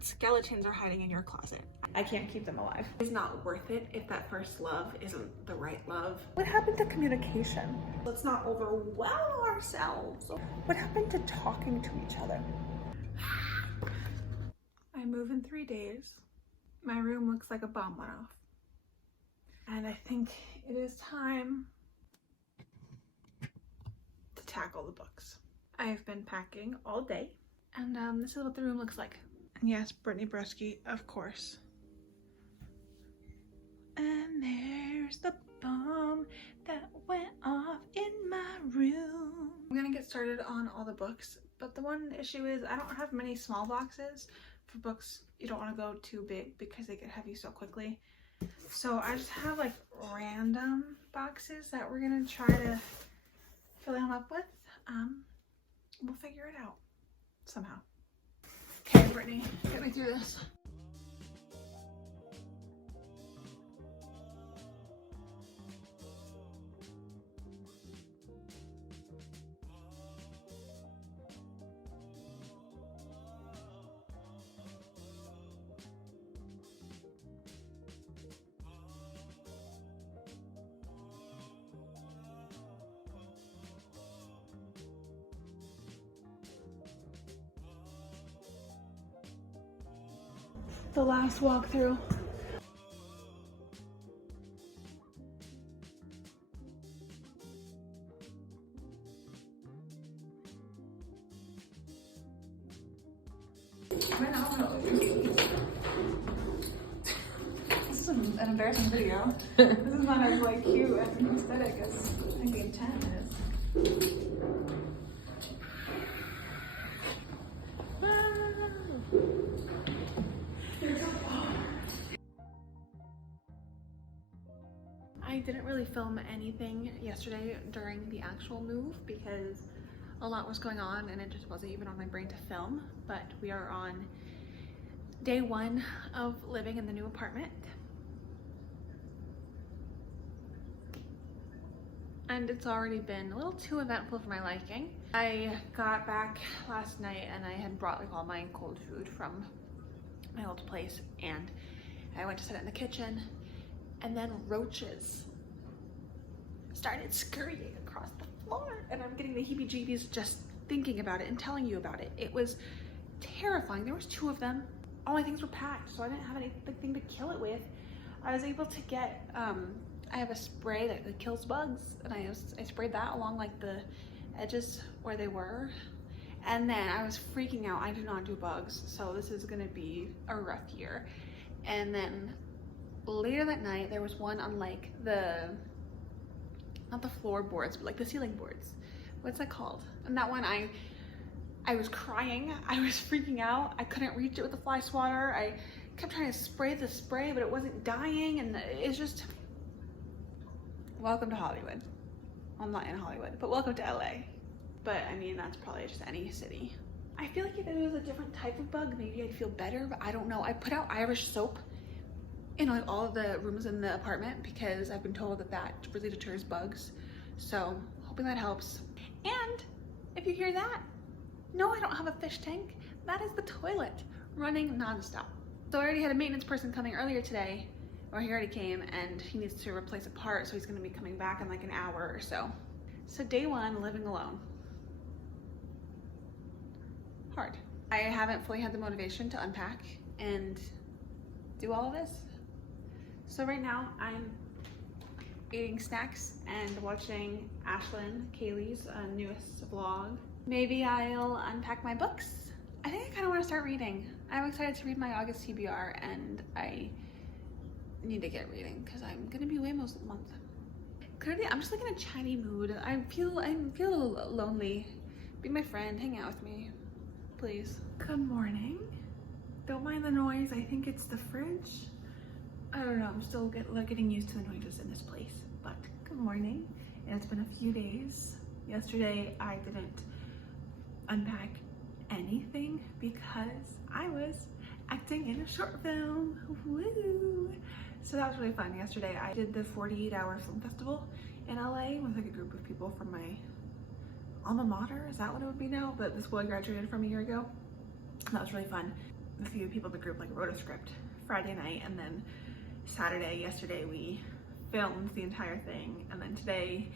what skeletons are hiding in your closet. I can't keep them alive. It's not worth it if that first love isn't the right love. What happened to communication? Let's not overwhelm ourselves. What happened to talking to each other? I move in 3 days. My room looks like a bomb went off. And I think it is time to tackle the books. I've been packing all day, and this is what the room looks like. And yes, Brittany Bresky, of course. And there's the bomb that went off in my room. I'm gonna get started on all the books, but the one issue is I don't have many small boxes. For books, you don't want to go too big because they get heavy so quickly. So I just have like random boxes that we're gonna try to fill them up with. We'll figure it out somehow. Okay, Brittany, get me through this. The last walkthrough. This is an embarrassing video. This is not as like cute and aesthetic as I think Game 10 is. I didn't really film anything yesterday during the actual move because a lot was going on and it just wasn't even on my brain to film, but we are on day 1 of living in the new apartment. And it's already been a little too eventful for my liking. I got back last night and I had brought like all my cold food from my old place, and I went to sit in the kitchen, and then roaches started scurrying across the floor, and I'm getting the heebie-jeebies just thinking about it and telling you about it. It was terrifying. There was 2 of them. All my things were packed, so I didn't have anything to kill it with. I was able to get, I have a spray that kills bugs, and I sprayed that along like the edges where they were. And then I was freaking out. I do not do bugs, so this is gonna be a rough year. And then later that night, there was one on like not the floorboards, but like the ceiling boards. What's that called? And that one, I was crying. I was freaking out. I couldn't reach it with the fly swatter. I kept trying to spray the spray, but it wasn't dying. And it's just, welcome to Hollywood. Well, I'm not in Hollywood, but welcome to LA. But I mean, that's probably just any city. I feel like if it was a different type of bug, maybe I'd feel better, but I don't know. I put out Irish soap in like all of the rooms in the apartment because I've been told that that really deters bugs. So hoping that helps. And if you hear that, no, I don't have a fish tank. That is the toilet running nonstop. So I already had a maintenance person coming earlier today, or he already came, and he needs to replace a part, so he's gonna be coming back in like an hour or so. So day 1, living alone. Hard. I haven't fully had the motivation to unpack and do all of this. So right now I'm eating snacks and watching Ashlyn Kaylee's newest vlog. Maybe I'll unpack my books. I think I kind of want to start reading. I'm excited to read my August TBR, and I need to get reading because I'm gonna be away most of the month. Clearly, I'm just like in a chatty mood. I feel a little lonely. Be my friend, hang out with me, please. Good morning. Don't mind the noise. I think it's the fridge. I don't know. I'm still getting used to the noises in this place. But good morning. And it's been a few days. Yesterday, I didn't unpack anything because I was acting in a short film. Woo! So that was really fun. Yesterday I did the 48-hour film festival in LA with like a group of people from my alma mater. Is that what it would be now? But the school I graduated from a year ago. That was really fun. a few people in the group like wrote a script Friday night, and then yesterday we filmed the entire thing, and then today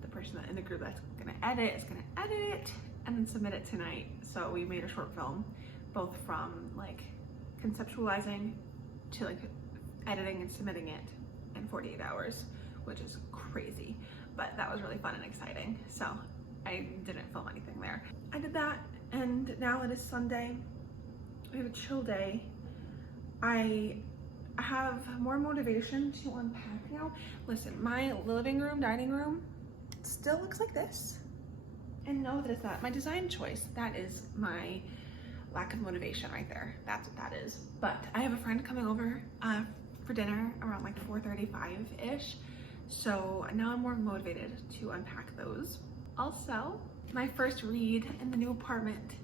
the person in the group that's gonna edit is gonna edit it and then submit it tonight. So we made a short film, both from like conceptualizing to like editing and submitting it in 48 hours, which is crazy, but that was really fun and exciting. So I didn't film anything there. I did that, and now it is Sunday. We have a chill day. I have more motivation to unpack now. Listen, my living room, dining room still looks like this. And no, that is not my design choice. That is my lack of motivation right there. That's what that is. But I have a friend coming over for dinner around like 4:35-ish. So now I'm more motivated to unpack those. Also, my first read in the new apartment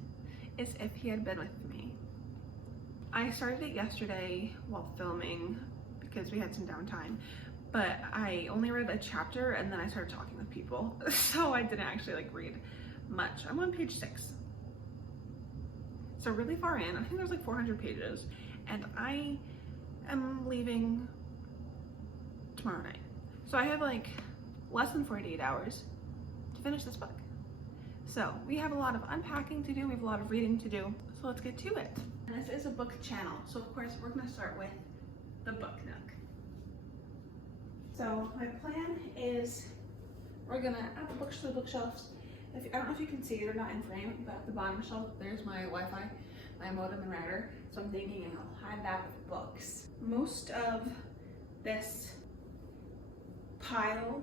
is If He Had Been With Me. I started it yesterday while filming because we had some downtime, but I only read a chapter and then I started talking with people. So I didn't actually like read much. I'm on page 6. So really far in. I think there's like 400 pages, and I am leaving tomorrow night. So I have like less than 48 hours to finish this book. So we have a lot of unpacking to do, we have a lot of reading to do, so let's get to it. And this is a book channel, so of course we're gonna start with the book nook. So my plan is we're gonna add the books to the bookshelves. I don't know if you can see it or not in frame, but at the bottom shelf, there's my Wi-Fi, my modem and router. So I'm thinking I'll hide that with books. Most of this pile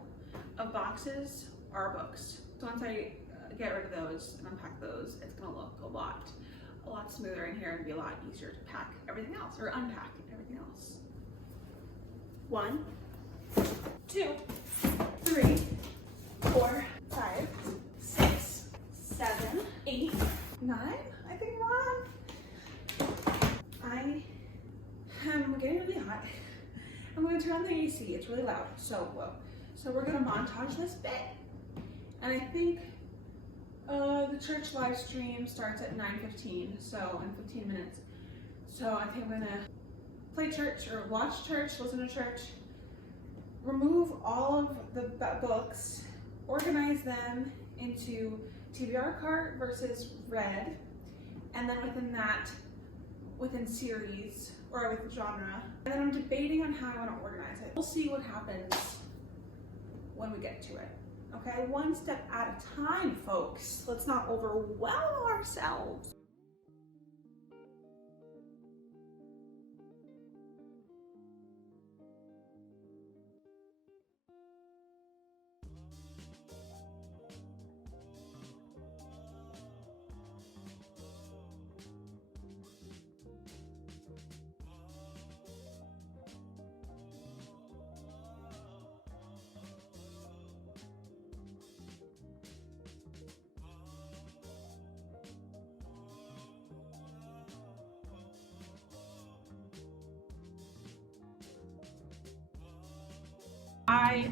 of boxes are books. So once I get rid of those and unpack those, it's gonna look a lot smoother in here and be a lot easier to pack everything else, or unpack everything else. 1, 2, 3, 4, 5, 6, 7, 8, 9, I think 9. I am getting really hot. I'm gonna turn on the AC, it's really loud, so we're gonna montage this bit. And I think the church live stream starts at 9:15, so in 15 minutes. So I think I'm gonna play church or watch church, listen to church, remove all of the books, organize them into TBR cart versus red, and then within that, within series or with genre, and then I'm debating on how I want to organize it. We'll see what happens when we get to it. Okay, one step at a time, folks. Let's not overwhelm ourselves. I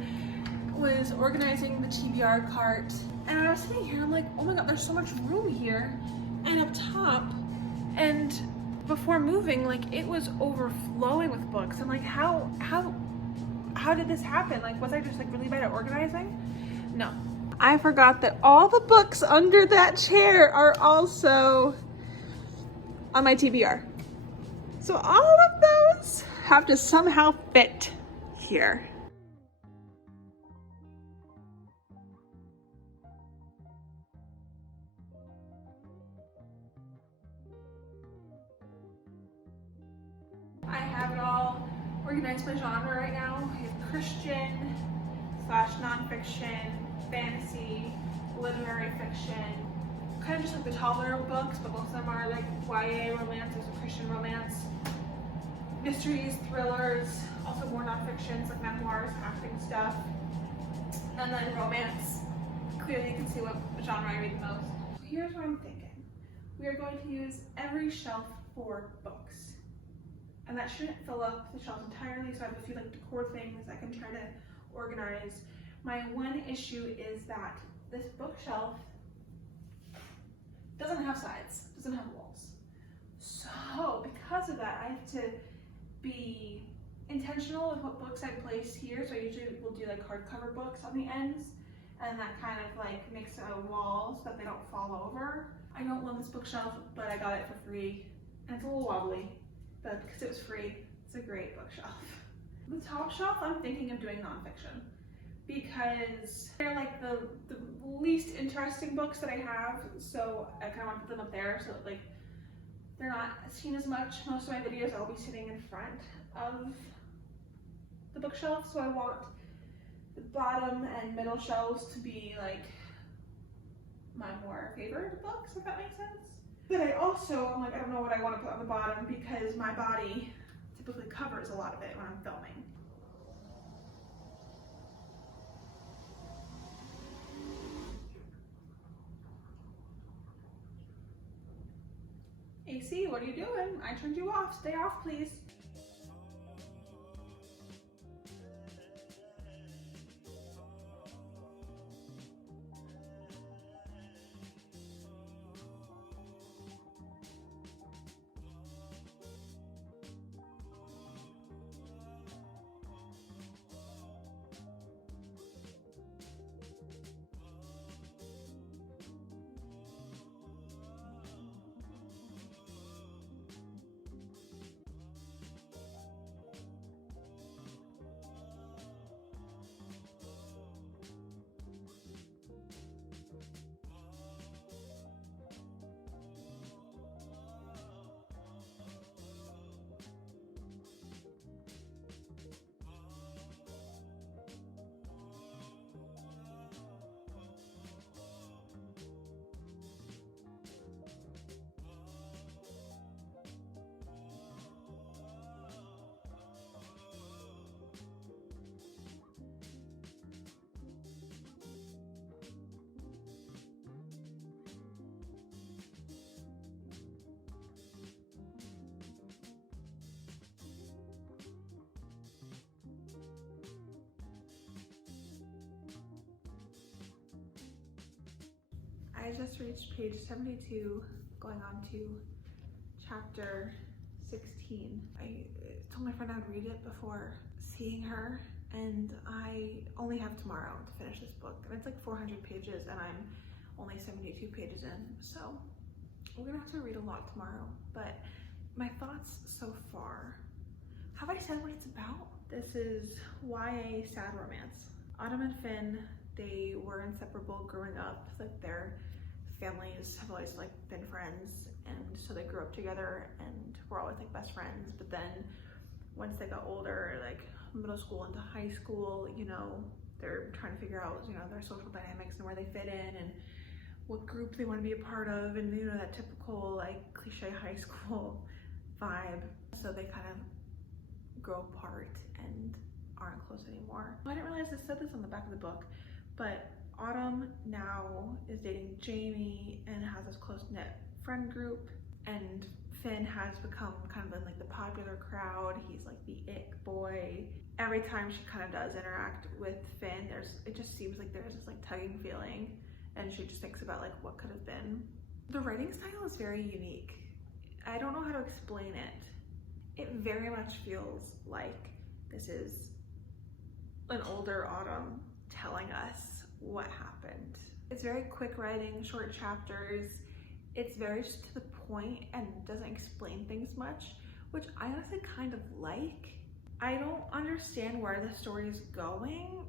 was organizing the TBR cart, and I was sitting here, I'm like, oh my god, there's so much room here and up top, and before moving, like, it was overflowing with books. I'm like, how did this happen? Like, was I just like really bad at organizing? No. I forgot that all the books under that chair are also on my TBR. So all of those have to somehow fit here. I have it all organized by genre right now. I have Christian / nonfiction, fantasy, literary fiction, kind of just like the taller books, but most of them are like YA romance, there's a Christian romance, mysteries, thrillers, also more nonfictions like memoirs, acting stuff, and then romance. Clearly you can see what genre I read the most. Here's what I'm thinking. We are going to use every shelf for books. And that shouldn't fill up the shelves entirely, so I have a few like decor things I can try to organize. My one issue is that this bookshelf doesn't have sides, doesn't have walls. So because of that, I have to be intentional with what books I place here. So I usually will do like hardcover books on the ends, and that kind of like makes a wall so that they don't fall over. I don't love this bookshelf, but I got it for free, and it's a little wobbly, but because it was free, it's a great bookshelf. The top shelf, I'm thinking of doing nonfiction, because they're like the least interesting books that I have, so I kind of want to put them up there so that like they're not seen as much. Most of my videos I'll be sitting in front of the bookshelf, so I want the bottom and middle shelves to be like my more favorite books, if that makes sense. But I'm like, I don't know what I want to put on the bottom because my body typically covers a lot of it when I'm filming. AC, what are you doing? I turned you off. Stay off, please. I just reached page 72, going on to chapter 16. I told my friend I would read it before seeing her, and I only have tomorrow to finish this book. And it's like 400 pages, and I'm only 72 pages in, so we're gonna have to read a lot tomorrow. But my thoughts so far, have I said what it's about? This is YA sad romance. Autumn and Finn, they were inseparable growing up. Like their families have always like been friends, and so they grew up together and were always like best friends. But then once they got older, like middle school into high school, you know, they're trying to figure out, you know, their social dynamics and where they fit in and what group they want to be a part of, and you know, that typical like cliche high school vibe. So they kind of grow apart and aren't close anymore. I didn't realize it said this on the back of the book, but Autumn now is dating Jamie and has this close-knit friend group, and Finn has become kind of in like the popular crowd. He's like the ick boy. Every time she kind of does interact with Finn, it just seems like there's this like tugging feeling, and she just thinks about like what could have been. The writing style is very unique. I don't know how to explain it. It very much feels like this is an older Autumn telling us what happened. It's very quick writing, short chapters. It's very just to the point and doesn't explain things much, which I honestly kind of like. I don't understand where the story is going,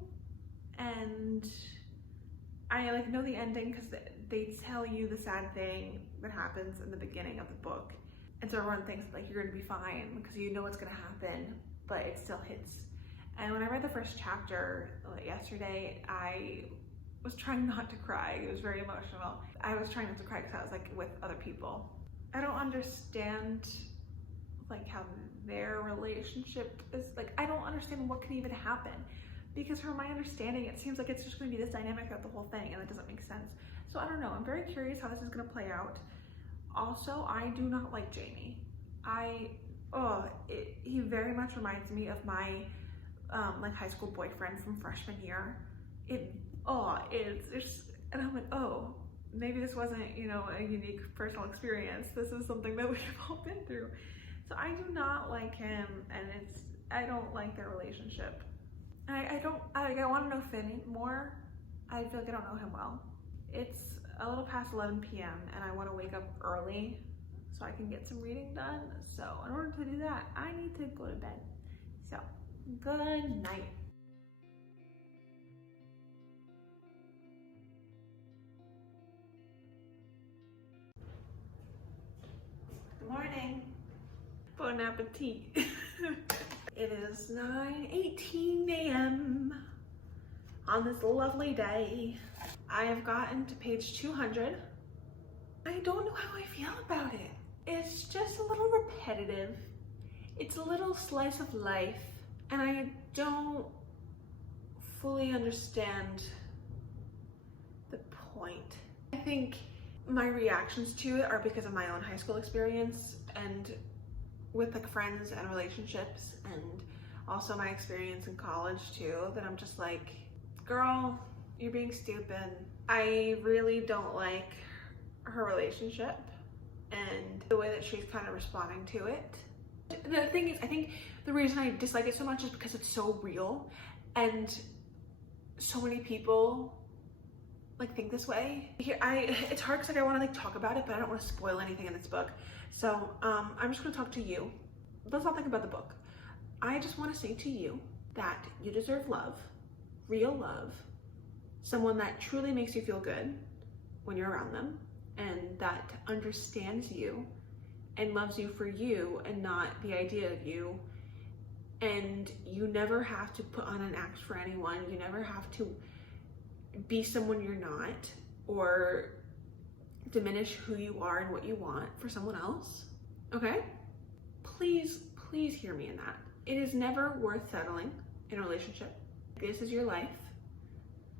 and I like know the ending because they tell you the sad thing that happens in the beginning of the book, and so everyone thinks like you're gonna be fine because you know what's gonna happen, but it still hits. And when I read the first chapter like yesterday, I was trying not to cry. It was very emotional. I was trying not to cry because I was like with other people. I don't understand like how their relationship is, like I don't understand what could even happen, because from my understanding it seems like it's just going to be this dynamic throughout the whole thing, and it doesn't make sense. So I don't know, I'm very curious how this is going to play out. Also, I do not like Jamie. He very much reminds me of my like high school boyfriend from freshman year. And I'm like, oh, maybe this wasn't, you know, a unique personal experience. This is something that we've all been through. So I do not like him, and I don't like their relationship. I want to know Finn more. I feel like I don't know him well. It's a little past 11 p.m. and I want to wake up early so I can get some reading done. So in order to do that, I need to go to bed. So good night. Good morning. Bon appetit. It is 9:18 a.m. on this lovely day. I have gotten to page 200. I don't know how I feel about it. It's just a little repetitive. It's a little slice of life, and I don't fully understand the point. I think my reactions to it are because of my own high school experience and with like friends and relationships, and also my experience in college too, that I'm just like, girl, you're being stupid. I really don't like her relationship and the way that she's kind of responding to it. The thing is, I think the reason I dislike it so much is because it's so real, and so many people like think this way. It's hard because like I want to like talk about it, but I don't want to spoil anything in this book. So I'm just going to talk to you. Let's not think about the book. I just want to say to you that you deserve love, real love, someone that truly makes you feel good when you're around them, and that understands you and loves you for you and not the idea of you. And you never have to put on an act for anyone. You never have to be someone you're not or diminish who you are and what you want for someone else. Okay? Please hear me in that. It is never worth settling in a relationship. This is your life.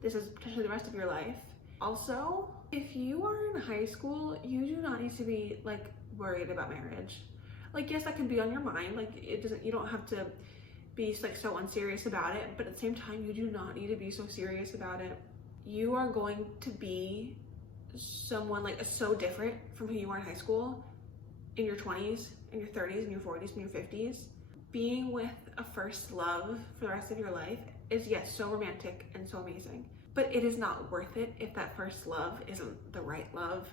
This is potentially the rest of your life. Also, if you are in high school, you do not need to be like worried about marriage. Like, yes, that can be on your mind. Like, you don't have to be like so unserious about it, but at the same time, you do not need to be so serious about it. You are going to be someone like so different from who you are in high school, in your 20s, in your 30s, in your 40s, in your 50s. Being with a first love for the rest of your life is, yes, so romantic and so amazing, but it is not worth it if that first love isn't the right love.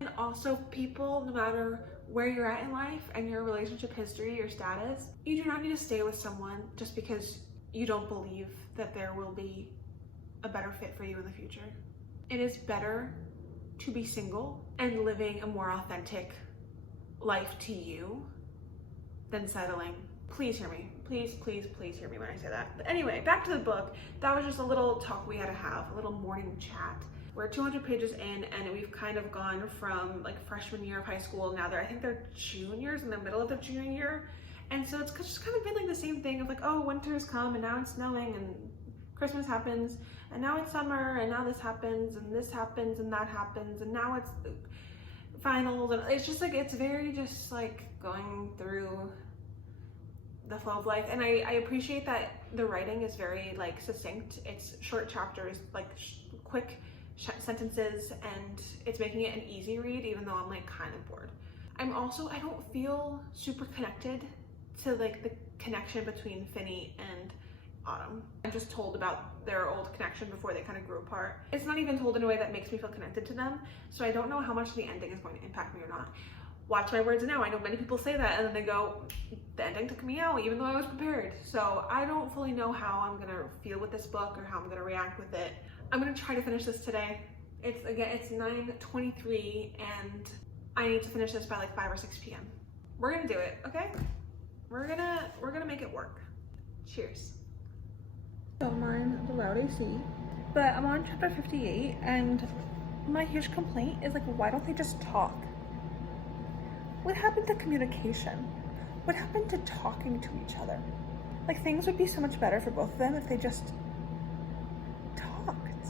And also, people, no matter where you're at in life and your relationship history, your status, you do not need to stay with someone just because you don't believe that there will be a better fit for you in the future. It is better to be single and living a more authentic life to you than settling. Please hear me. Please hear me when I say that. But anyway, back to the book. That was just a little talk we had to have, a little morning chat. We're 200 pages in, and we've kind of gone from like freshman year of high school. Now I think they're juniors, in the middle of their junior year. And so it's just kind of been like the same thing of like, oh, winter's come and now it's snowing and Christmas happens and now it's summer and now this happens and that happens and now it's finals, and it's just like, it's very just like going through the flow of life. And I appreciate that the writing is very like succinct. It's short chapters, like quick sentences, and it's making it an easy read, even though I'm like kind of bored. I don't feel super connected to like the connection between Finney and Autumn. I'm just told about their old connection before they kind of grew apart. It's not even told in a way that makes me feel connected to them, so I don't know how much the ending is going to impact me or not. Watch my words now. I know many people say that and then they go, the ending took me out even though I was prepared. So I don't fully know how I'm gonna feel with this book or how I'm gonna react with it. I'm gonna try to finish this today. It's 9:23 and I need to finish this by like 5 or 6 p.m. We're gonna do it, okay? We're gonna make it work. Cheers. Don't mind the loud AC, but I'm on chapter 58 and my huge complaint is like, why don't they just talk? What happened to communication? What happened to talking to each other? Like, things would be so much better for both of them if they just talked.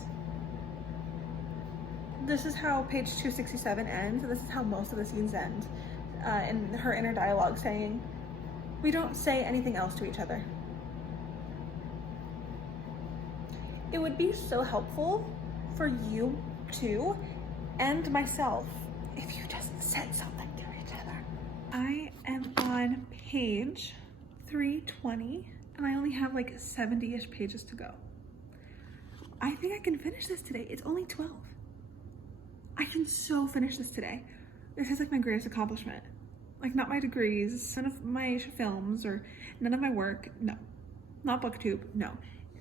This is how page 267 ends. This is how most of the scenes end. In her inner dialogue saying, we don't say anything else to each other. It would be so helpful for you too and myself if you just said something to each other. I am on page 320 and I only have like 70-ish pages to go. I think I can finish this today. It's only 12. I can so finish this today. This is like my greatest accomplishment. Like, not my degrees, none of my films, or none of my work. No, not booktube, no.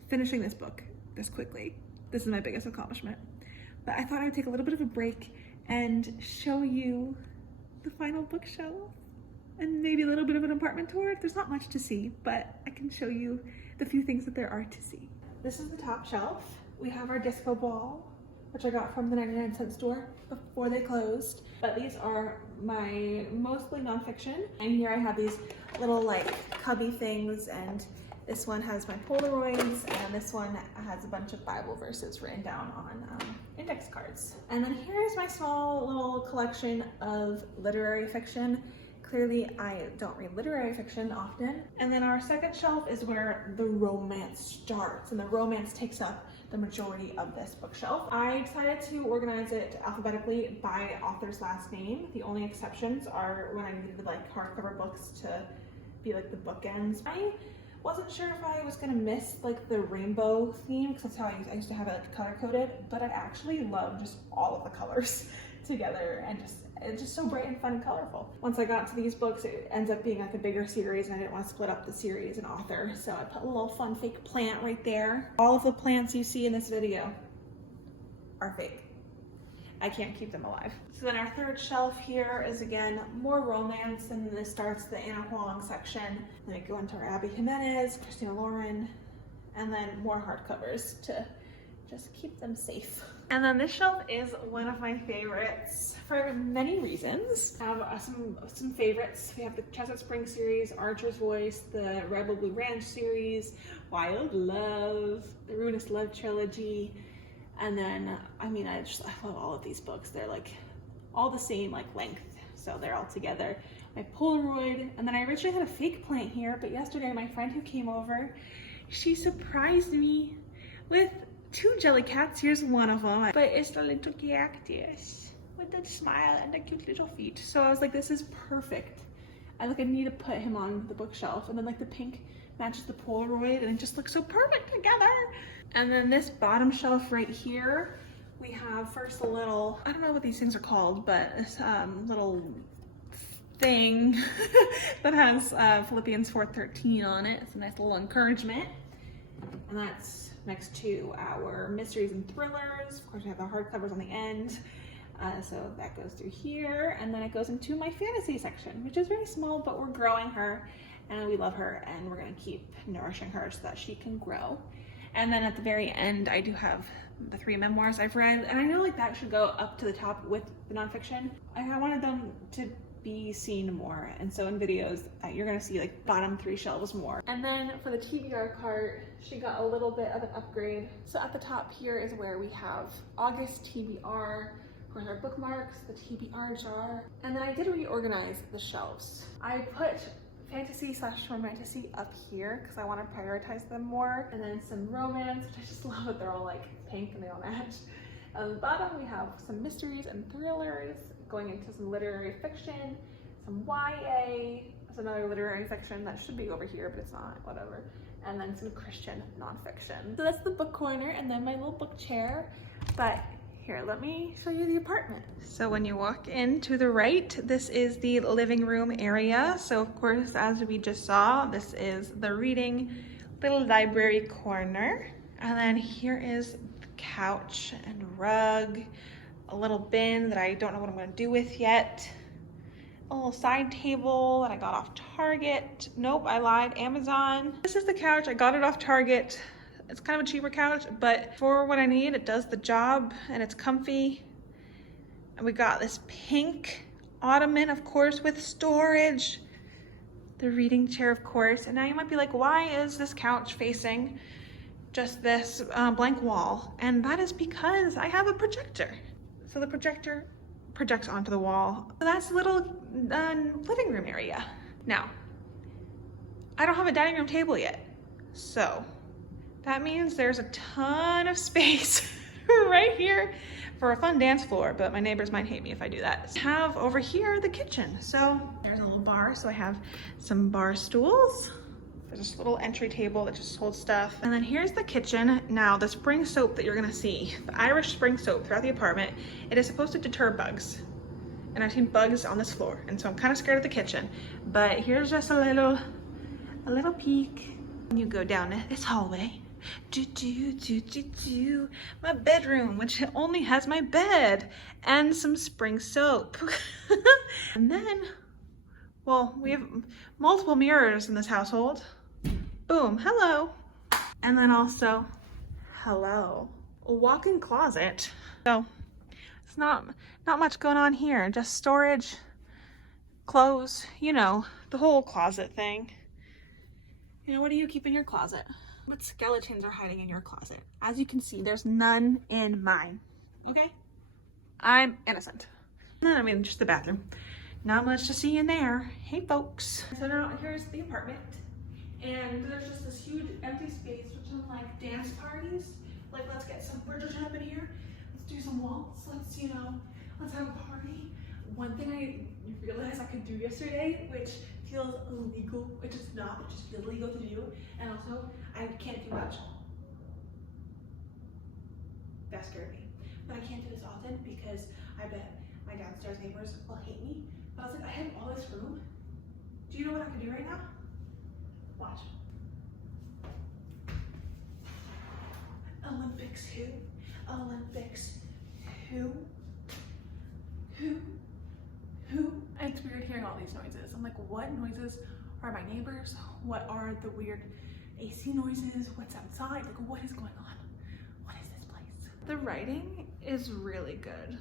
Finishing this book this quickly. This is my biggest accomplishment. But I thought I would take a little bit of a break and show you the final bookshelf and maybe a little bit of an apartment tour. There's not much to see, but I can show you the few things that there are to see. This is the top shelf. We have our disco ball, which I got from the 99-cent store before they closed. But these are my mostly nonfiction. And here I have these little like cubby things, and this one has my Polaroids, and this one has a bunch of Bible verses written down on index cards. And then here's my small little collection of literary fiction. Clearly, I don't read literary fiction often. And then our second shelf is where the romance starts, and the romance takes up the majority of this bookshelf. I decided to organize it alphabetically by author's last name. The only exceptions are when I needed like hardcover books to be like the bookends. I wasn't sure if I was gonna miss like the rainbow theme, because that's how I used to have it like color coded, but I actually love just all of the colors together, and it's just so bright and fun and colorful. Once I got to these books, it ends up being like a bigger series, and I didn't want to split up the series and author, so I put a little fun fake plant right there. All of the plants you see in this video are fake. I can't keep them alive. So then our third shelf here is again more romance, and this starts the Anna Huang section. Then we go into our Abby Jimenez, Christina Lauren, and then more hardcovers to just keep them safe. And then this shelf is one of my favorites for many reasons. I have some favorites. We have the Chestnut Spring series, Archer's Voice, the Rebel Blue Ranch series, Wild Love, the Ruinous Love trilogy, and then, I mean, I love all of these books. They're like all the same like length, so they're all together. My Polaroid, and then I originally had a fake plant here, but yesterday my friend who came over, she surprised me with 2 jelly cats. Here's one of them, but it's the little cactus with the smile and the cute little feet. So I was like, this is perfect. I need to put him on the bookshelf, and then like the pink matches the Polaroid, and it just looks so perfect together. And then this bottom shelf right here, we have first a little, I don't know what these things are called, but this little thing that has Philippians 4:13 on it. It's a nice little encouragement. And that's next to our mysteries and thrillers. Of course, we have the hardcovers on the end. So that goes through here, and then it goes into my fantasy section, which is very small, but we're growing her, and we love her, and we're gonna keep nourishing her so that she can grow. And then at the very end, I do have the 3 memoirs I've read, and I know like that should go up to the top with the nonfiction. I wanted them to be seen more, and so in videos you're gonna see like bottom 3 shelves more. And then for the TBR cart, she got a little bit of an upgrade. So at the top here is where we have August TBR, of course our bookmarks, the TBR jar, and then I did reorganize the shelves. I put fantasy/romantasy up here because I want to prioritize them more, and then some romance, which I just love that they're all like pink and they all match. At the bottom we have some mysteries and thrillers, going into some literary fiction, some YA, there's another literary fiction that should be over here, but it's not, whatever, and then some Christian nonfiction. So that's the book corner, and then my little book chair. But here, let me show you the apartment. So when you walk in to the right, this is the living room area. So of course, as we just saw, this is the reading little library corner. And then here is the couch and rug, a little bin that I don't know what I'm gonna do with yet, a little side table that I got off Target. Nope, I lied, Amazon. This is the couch, I got it off Target. It's kind of a cheaper couch, but for what I need, it does the job, and it's comfy. And we got this pink ottoman, of course, with storage. The reading chair, of course. And now you might be like, why is this couch facing just this blank wall? And that is because I have a projector. So the projector projects onto the wall. So that's the little living room area. Now, I don't have a dining room table yet, so that means there's a ton of space right here for a fun dance floor, but my neighbors might hate me if I do that. I have over here the kitchen. So there's a little bar, so I have some bar stools. There's this little entry table that just holds stuff. And then here's the kitchen. Now the spring soap that you're gonna see, the Irish spring soap throughout the apartment, it is supposed to deter bugs. And I've seen bugs on this floor, and so I'm kind of scared of the kitchen. But here's just a little peek. When you go down this hallway, my bedroom, which only has my bed and some spring soap. And then, well, we have multiple mirrors in this household. Boom, hello. And then also, hello, a walk-in closet. So it's not much going on here, just storage, clothes, you know, the whole closet thing. You know, what do you keep in your closet? What skeletons are hiding in your closet? As you can see, there's none in mine, okay? I'm innocent. And then, I mean, just the bathroom. Not much to see in there. Hey, folks. So now here's the apartment. And there's just this huge empty space, which is like dance parties. Like, let's get some Bridgerton up in here. Let's do some waltz. Let's, you know, let's have a party. One thing I realized I could do yesterday, which feels illegal, which is not, it just feels illegal to do. And also, I can't do much. That scared me. But I can't do this often because I bet my downstairs neighbors will hate me. But I was like, I have all this room. Do you know what I can do right now? Watch. Olympics who? Olympics who? Who? It's weird hearing all these noises. I'm like, what noises are my neighbors? What are the weird AC noises? What's outside? Like, what is going on? What is this place? The writing is really good.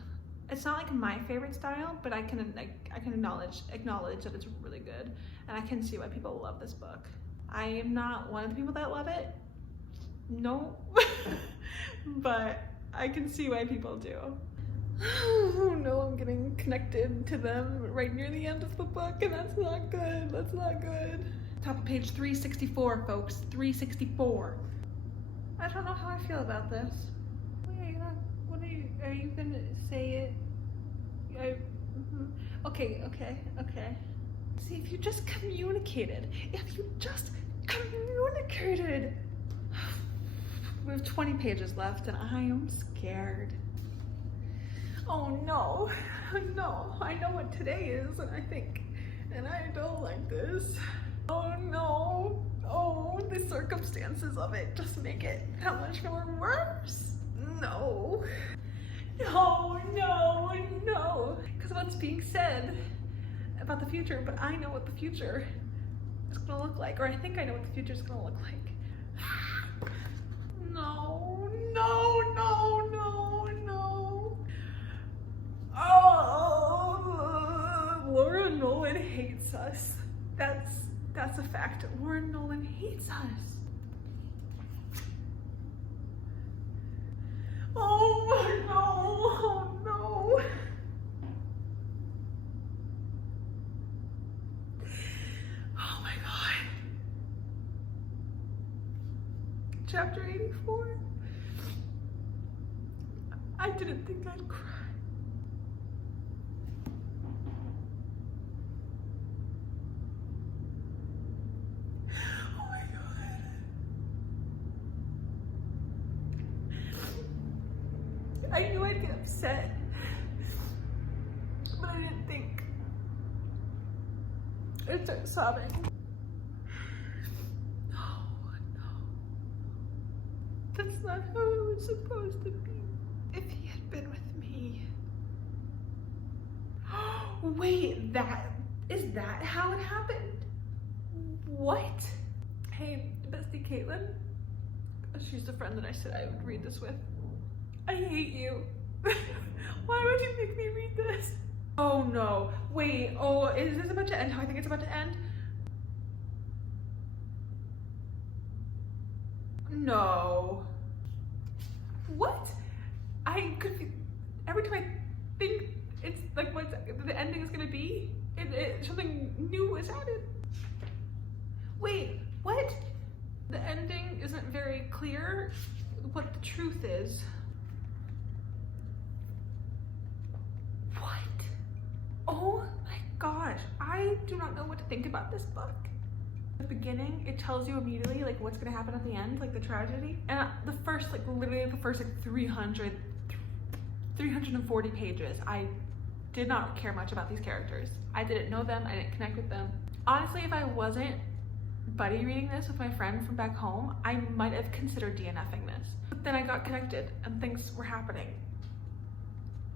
It's not like my favorite style, but I can acknowledge that it's really good, and I can see why people love this book. I am not one of the people that love it. No, but I can see why people do. Oh no, I'm getting connected to them right near the end of the book, and that's not good. That's not good. Top of page 364, folks. 364. I don't know how I feel about this. Are you gonna say it? Okay. See, if you just communicated. We have 20 pages left, and I am scared. Oh no, I know what today is, and I don't like this. Oh no, the circumstances of it just make it that much more worse. No, because what's being said about the future, but I know what the future is gonna look like, or I think I know what the future is gonna look like. No. Oh, Laura Nolan hates us. That's a fact. Laura Nolan hates us. Oh no. Oh my God. Chapter 84. I didn't think I'd cry. Oh my God. I knew I'd get upset, but I didn't think I'd start sobbing. That's not how it was supposed to be. If he had been with me. Wait, is that how it happened? What? Hey, bestie Caitlin. She's the friend that I said I would read this with. I hate you. Why would you make me read this? Oh no. Wait, is this about to end how I think it's about to end? No. What? Every time I think it's like what the ending is gonna be, something new is added. Wait, what? The ending isn't very clear what the truth is. I do not know what to think about this book. The beginning, it tells you immediately like what's gonna happen at the end, like the tragedy. And the first, like literally the first like 340 pages, I did not care much about these characters. I didn't know them, I didn't connect with them. Honestly, if I wasn't buddy reading this with my friend from back home, I might have considered DNFing this. But then I got connected and things were happening.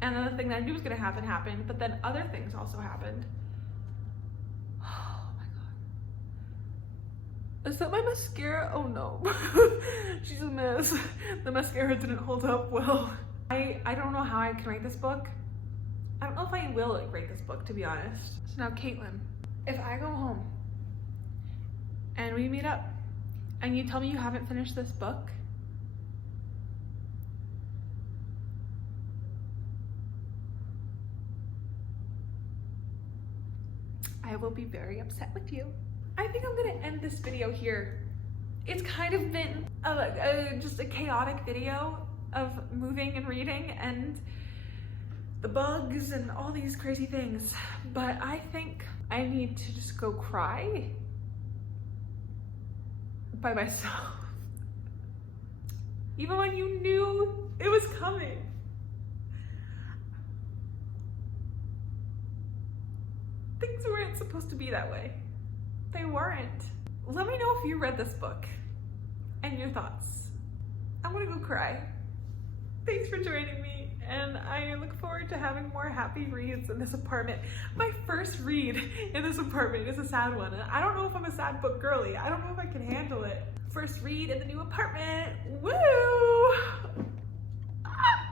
And then the thing that I knew was gonna happen happened, but then other things also happened. Is that my mascara? Oh no. She's a mess. The mascara didn't hold up well. I don't know how I can rate this book. I don't know if I will rate this book, to be honest. So now, Caitlin, if I go home and we meet up and you tell me you haven't finished this book, I will be very upset with you. I think I'm gonna end this video here. It's kind of been just a chaotic video of moving and reading and the bugs and all these crazy things, but I think I need to just go cry by myself. Even when you knew it was coming. Things weren't supposed to be that way. They weren't. Let me know if you read this book and your thoughts. I want to go cry. Thanks for joining me, and I look forward to having more happy reads in this apartment. My first read in this apartment is a sad one, and I don't know if I'm a sad book girly. I don't know if I can handle it. First read in the new apartment. Woo! Ah!